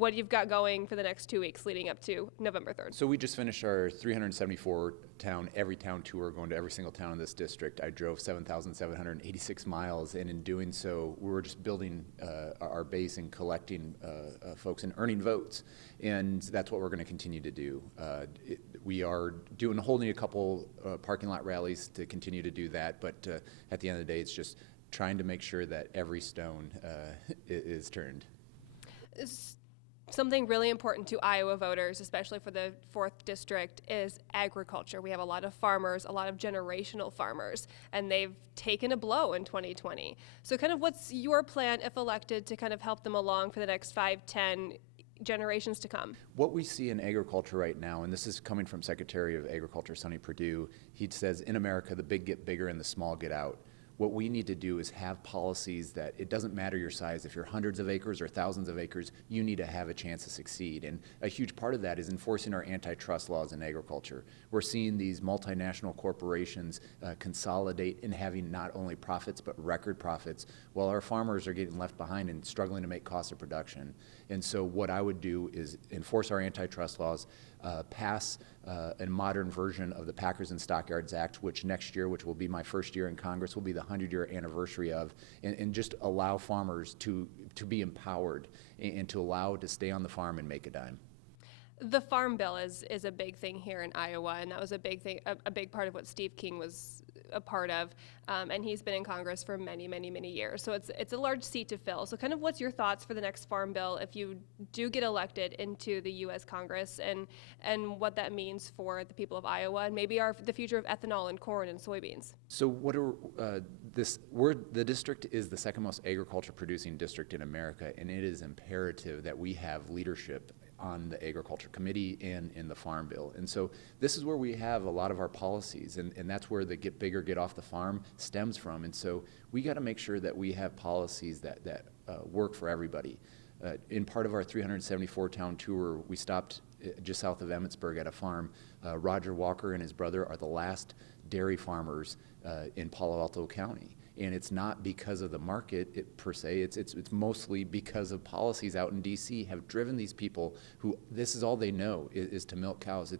what you've got going for the next 2 weeks leading up to November 3rd. So we just finished our 374 every town tour, going to every single town in this district. I drove 7,786 miles, and in doing so, we were just building our base and collecting folks and earning votes. And that's what we're going to continue to do. We are holding a couple parking lot rallies to continue to do that, but at the end of the day, it's just trying to make sure that every stone is turned. Something really important to Iowa voters, especially for the 4th district, is agriculture. We have a lot of farmers, a lot of generational farmers, and they've taken a blow in 2020. So kind of what's your plan, if elected, to kind of help them along for the next 5, 10 generations to come? What we see in agriculture right now, and this is coming from Secretary of Agriculture Sonny Perdue, he says, in America, the big get bigger and the small get out. What we need to do is have policies that it doesn't matter your size. If you're hundreds of acres or thousands of acres, you need to have a chance to succeed. And a huge part of that is enforcing our antitrust laws in agriculture. We're seeing these multinational corporations consolidate and having not only profits, but record profits, while our farmers are getting left behind and struggling to make cost of production. And so what I would do is enforce our antitrust laws, pass a modern version of the Packers and Stockyards Act, which next year, which will be my first year in Congress, will be the 100-year anniversary of, and just allow farmers to be empowered and to allow to stay on the farm and make a dime. The Farm Bill is a big thing here in Iowa, and that was a big thing, a big part of what Steve King was a part of, and he's been in Congress for many, many, many years. So it's a large seat to fill. So kind of what's your thoughts for the next Farm Bill if you do get elected into the U.S. Congress, and what that means for the people of Iowa, and maybe the future of ethanol and corn and soybeans? So the district is the second most agriculture producing district in America, and it is imperative that we have leadership on the Agriculture Committee and in the Farm Bill. And so this is where we have a lot of our policies, and that's where the get bigger, get off the farm stems from. And so we got to make sure that we have policies that work for everybody. In part of our 374 town tour, we stopped just south of Emmitsburg at a farm. Roger Walker and his brother are the last dairy farmers in Palo Alto County. And it's not because of the market per se, it's mostly because of policies out in DC have driven these people who, this is all they know is to milk cows.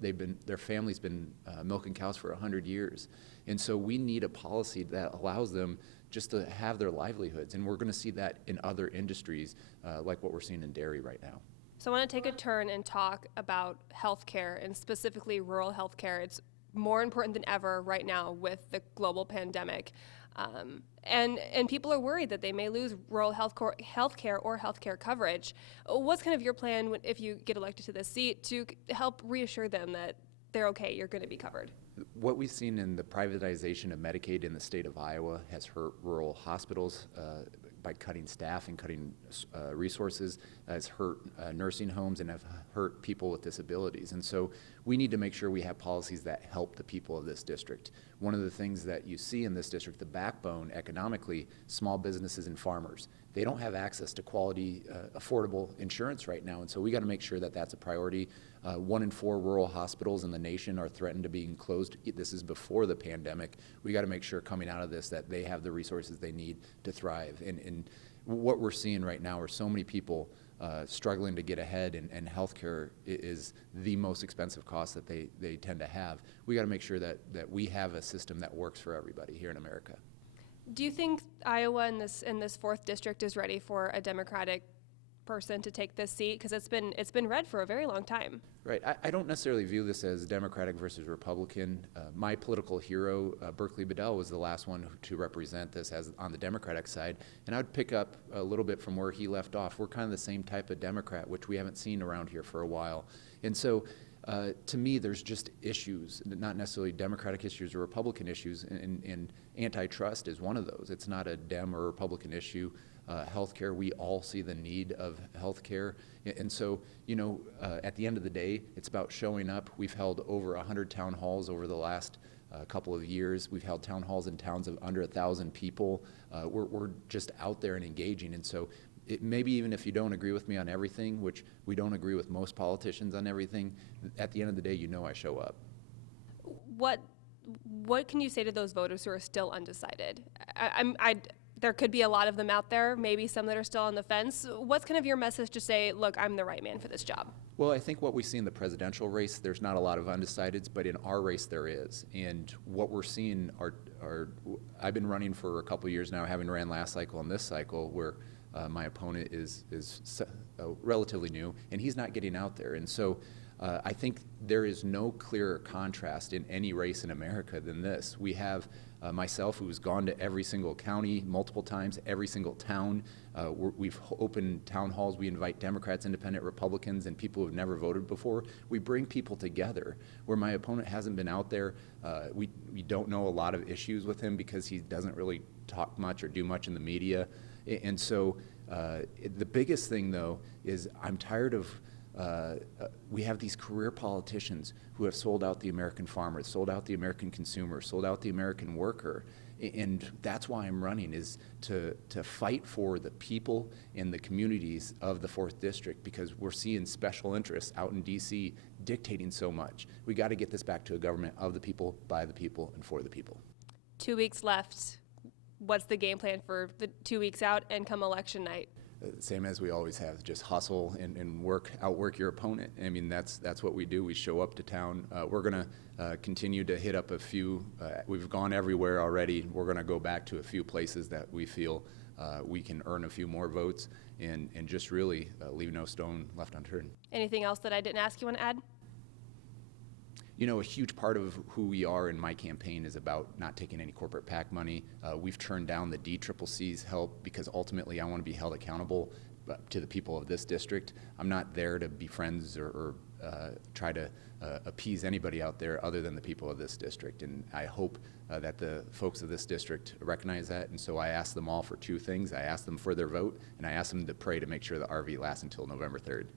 Their family's been milking cows for 100 years. And so we need a policy that allows them just to have their livelihoods. And we're gonna see that in other industries like what we're seeing in dairy right now. So I wanna take a turn and talk about healthcare, and specifically rural healthcare. It's more important than ever right now with the global pandemic. And people are worried that they may lose rural healthcare or healthcare coverage. What's kind of your plan if you get elected to this seat to help reassure them that they're okay, you're going to be covered? What we've seen in the privatization of Medicaid in the state of Iowa has hurt rural hospitals by cutting staff and cutting resources, has hurt nursing homes, and have hurt people with disabilities. And so we need to make sure we have policies that help the people of this district. One of the things that you see in this district, the backbone economically, small businesses and farmers. They don't have access to quality, affordable insurance right now, and so we got to make sure that that's a priority. 1 in 4 rural hospitals in the nation are threatened to being closed. This is before the pandemic. We got to make sure coming out of this that they have the resources they need to thrive. And what we're seeing right now are so many people struggling to get ahead, and healthcare is the most expensive cost that they tend to have. We got to make sure that we have a system that works for everybody here in America. Do you think Iowa in this 4th district is ready for a Democratic person to take this seat? Because it's been red for a very long time. Right. I don't necessarily view this as Democratic versus Republican. My political hero, Berkeley Bedell, was the last one to represent this as on the Democratic side, and I would pick up a little bit from where he left off. We're kind of the same type of Democrat, which we haven't seen around here for a while. And so to me, there's just issues, not necessarily Democratic issues or Republican issues, and antitrust is one of those. It's not a Dem or Republican issue. Healthcare, we all see the need of healthcare. And so, at the end of the day, it's about showing up. We've held over 100 town halls over the last couple of years. We've held town halls in towns of under 1,000 people. We're just out there and engaging. And so maybe even if you don't agree with me on everything, which we don't agree with most politicians on everything, at the end of the day, I show up. What can you say to those voters who are still undecided? there could be a lot of them out there, maybe some that are still on the fence. What's kind of your message to say, look, I'm the right man for this job? Well, I think what we see in the presidential race, there's not a lot of undecideds, but in our race there is. And what we're seeing I've been running for a couple of years now, having ran last cycle and this cycle, where my opponent is relatively new, and he's not getting out there. And so I think there is no clearer contrast in any race in America than this. We have myself, who's gone to every single county multiple times, every single town. We've opened town halls. We invite Democrats, Independent, Republicans, and people who've never voted before. We bring people together. Where my opponent hasn't been out there, we don't know a lot of issues with him because he doesn't really talk much or do much in the media. And so the biggest thing, though, is I'm tired of we have these career politicians who have sold out the American farmer, sold out the American consumer, sold out the American worker. And that's why I'm running, is to fight for the people and the communities of the 4th District, because we're seeing special interests out in D.C. dictating so much. We got to get this back to a government of the people, by the people, and for the people. 2 weeks left. What's the game plan for the 2 weeks out and come election night? Same as we always have, just hustle and outwork your opponent. I mean, that's what we do. We show up to town. We're going to continue to hit up a few. We've gone everywhere already. We're going to go back to a few places that we feel we can earn a few more votes and just really leave no stone left unturned. Anything else that I didn't ask you want to add? You know, a huge part of who we are in my campaign is about not taking any corporate PAC money. We've turned down the DCCC's help because ultimately I want to be held accountable to the people of this district. I'm not there to be friends or try to appease anybody out there other than the people of this district. And I hope that the folks of this district recognize that. And so I ask them all for 2 things. I ask them for their vote, and I ask them to pray to make sure the RV lasts until November 3rd.